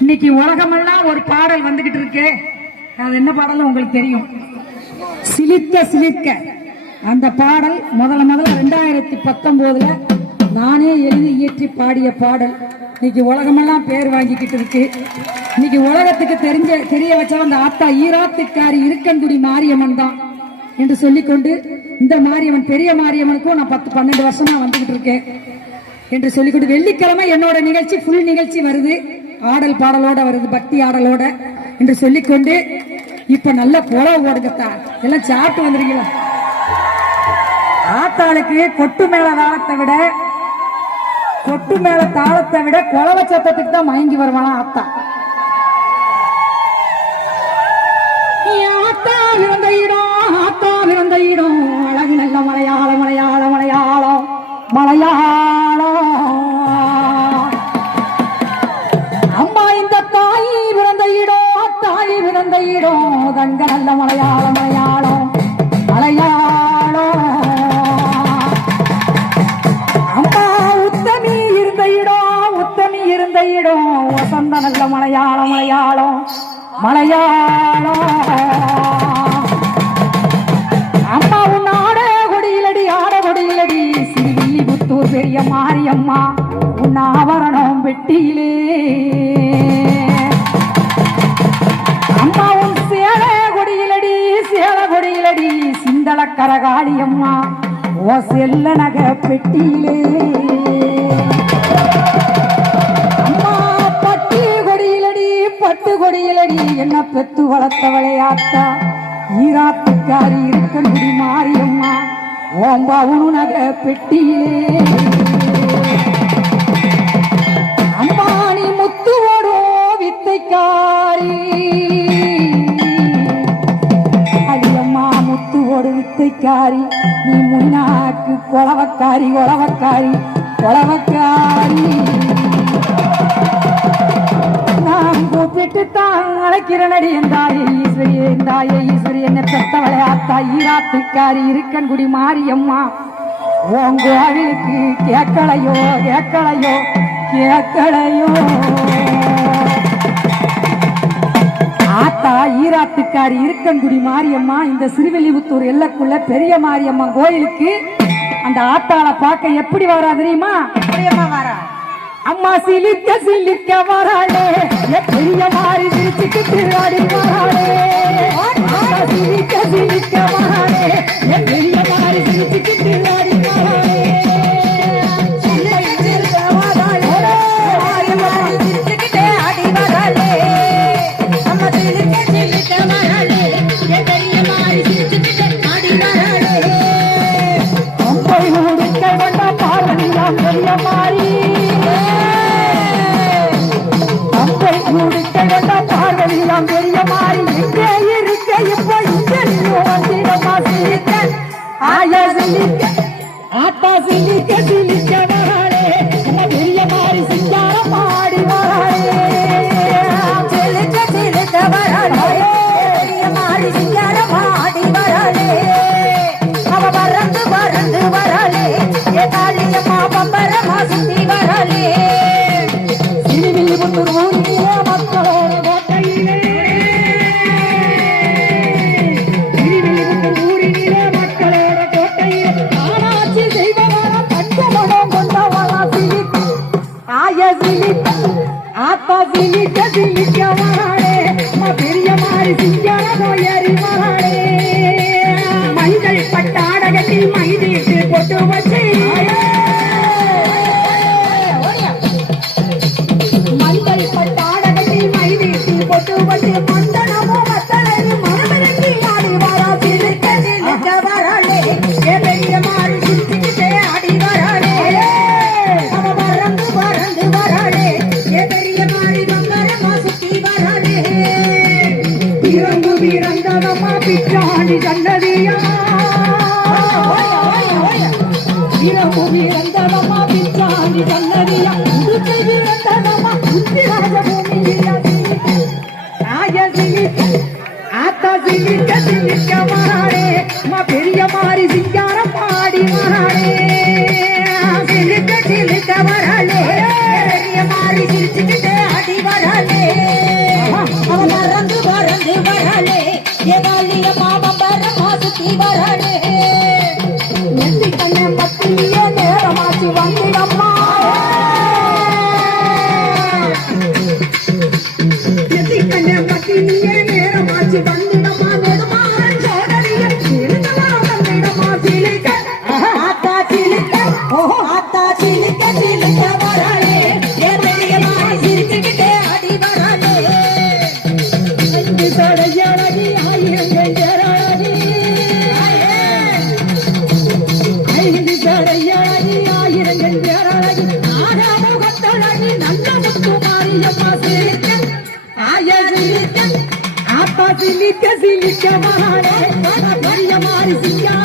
இன்னைக்கு உலகமெல்லாம் ஒரு பாடல் வந்துகிட்டு இருக்கு. அது என்ன பாடல் உங்களுக்கு தெரியும்? சிலிர்க்க சிலிர்க்க. அந்த பாடல் முதல்ல 2019 நானே எழுதி இயற்றி பாடிய பாடல். இன்னைக்கு உலகமெல்லாம் பேர் வாங்கிக்கிட்டு இருக்கு. இன்னைக்கு உலகத்துக்கு தெரிய வச்சா அந்த ஆத்தா ஈராத்துக்காரி இருக்கன்குடி மாரியம்மன் தான் என்று சொல்லிக்கொண்டு, இந்த மாரியம்மன் பெரிய மாரியம்மனுக்கும் நான் 10-12 வருஷமா வந்துகிட்டு இருக்கேன் என்று சொல்லிக்கொண்டு, வெள்ளிக்கிழமை என்னோட நிகழ்ச்சி ஃபுல் நிகழ்ச்சி வருது, ஆடல் பாடலோட வருது, பக்தி ஆடலோட என்று சொல்லிக்கொண்டு, இப்ப நல்ல குளம் ஓடுங்கத்தான் எல்லாம் சாப்பிட்டு வந்துருக்கீங்களா? ஆத்தாளுக்கு கொட்டு மேல தாளத்தை விட குளவ சத்தத்துக்கு தான் மயங்கி வருவானா ஆத்தா. ஆத்தா பிறந்த இடம் அழகு நல்ல மலையாளம். அம்மா இந்த தாய் பிறந்த இடம் தங்க நல்ல மலையாளம். அம்மா உத்தமி இருந்த இடம் வசந்த நல்ல மலையாளம். அம்மா உன் ஆட கொடியிலடி சிறுவில்லிபுத்தூர் பெரிய மாரியம்மா உன் ஆவரணம் வெட்டியிலே. அம்மா உன் சேல கொடியிலடி சிந்தள கரகாளியம்மா ஓ செல்ல நக பெட்டியிலே. அம்மா பட்டு கொடியிலடி என்ன பெத்து வளர்த்தவளை ஆத்தா ஈராத்துக்காரி இருக்கன்குடி மாரியம்மா ஓம்பா உனு நக பெட்டியிலே. அம்மா நீ முத்து ஓடும் வித்தைக்காரி அடியம்மா முத்து ஓடு வித்தைக்காரி நீ முன்னாக்கு கொளவக்காரி நான் கூப்பிட்டு தான் அழைக்கிறனடி என்றாயே ஈஸ்வரி என்ன பெத்தவளை ஆத்தா ஈராத்துக்காரி இருக்கன்குடி மாரியம்மா உன் கோவிலுக்கு கேட்கலையோ ஆத்தா ஈராத்துக்காரி இருக்கன்குடி மாரியம்மா இந்த சிறுவில்லிபுத்தூர் எல்லைக்குள்ள பெரிய மாரியம்மா கோயிலுக்கு அந்த ஆத்தாளை பார்க்க எப்படி வரா தெரியுமா? வரா அம்மா சிலிக்க வராளே பெரிய மாறி சிரிச்சுக்கிட்டு ஆடி வராளே. சிலிக்க வராளே பெரிய மாறி சிரிச்சுக்கிட்டு ஆடி வராளே. பார்வதியாம் பெரிய மாறி எங்கே இருக்க இப்போ ஆத்தா சிலிக்க வராளே பெரிய மாறி சிங்கார பாடி வராளே. சிலிக்க வராளே பெரிய மாறி சிங்கார பாடி வராளே. அவ பறந்து வராளே காளியம்மா பம்பரமா சுத்தி வராளே. சிறுவில்லிபுத்தூர் ஊரிலே மக்களோட கோட்டையிலே ஆராய்ச்சி செய்பவரா பஞ்சமனம் கொண்டவரா ஆத்தா சிலிக்க வராளே பெரிய மாறி சிங்காரோ ஏறி வராளே. மஞ்சள் பட்டாடகத்தில் மைதீட்டு போட்டு வச்சு மந்தனமோ மத்தனையும் மனமிறங்கி ஆடி வரா. சிலிக்க வராளே பெரிய மாறி சிரிச்சுக்கிட்டே ஆடி வராளே. அவ பறந்து வராளே பெரிய மாறி பம்பரமா சுத்தி வராளே. பிறந்தவம்மா பிச்சாண்டி சன்னதியா பிறந்தவம்மா பிச்சாண்டி சன்னதியா பிறந்தவம்மா உத்திராஜ பூமியா. ஆத்தா சிலிக்க வராளே பெரிய மாறி சிங்காரம் பாடி வராளே. சிலிக்க வராளே பெரிய மாறி சிரிச்சுக்கிட்டே ஆடி வராளே. அவன் மறந்து மறந்து வராளே ஏதாளிய மாமம் வர மாசுத்தி வராளே நெத்தி கண்ண பத்தினியே நேரமாச்சு வந்திடம்மா நெத்தி கண்ண பத்தினியே நேரமாச்சு வந்திடம்மா நெடுமாறன் சோதரியே சிலுக்கவா வந்திடம்மா சிலுக்க ஆத்தா சிலுக்க ஆத்தா சிலுக்க சிலுக்க வராளே ஏதாளியமாய் சிரிச்சுக்கிட்டே அடி வராளே அஞ்சு சடையழகி ஆயிரங்கள் ஜரழகி ஐந்து சடையழகி ஆயிரங்கள் ஜரழகி ஆறாமுகத்தழகி நல்ல முத்து மாரியம்மா சிரிக்க ஆய சிரிக்க ஆத்தா சிலிக்க சிலிக்க மகானே பெரிய மாறி சிங்கா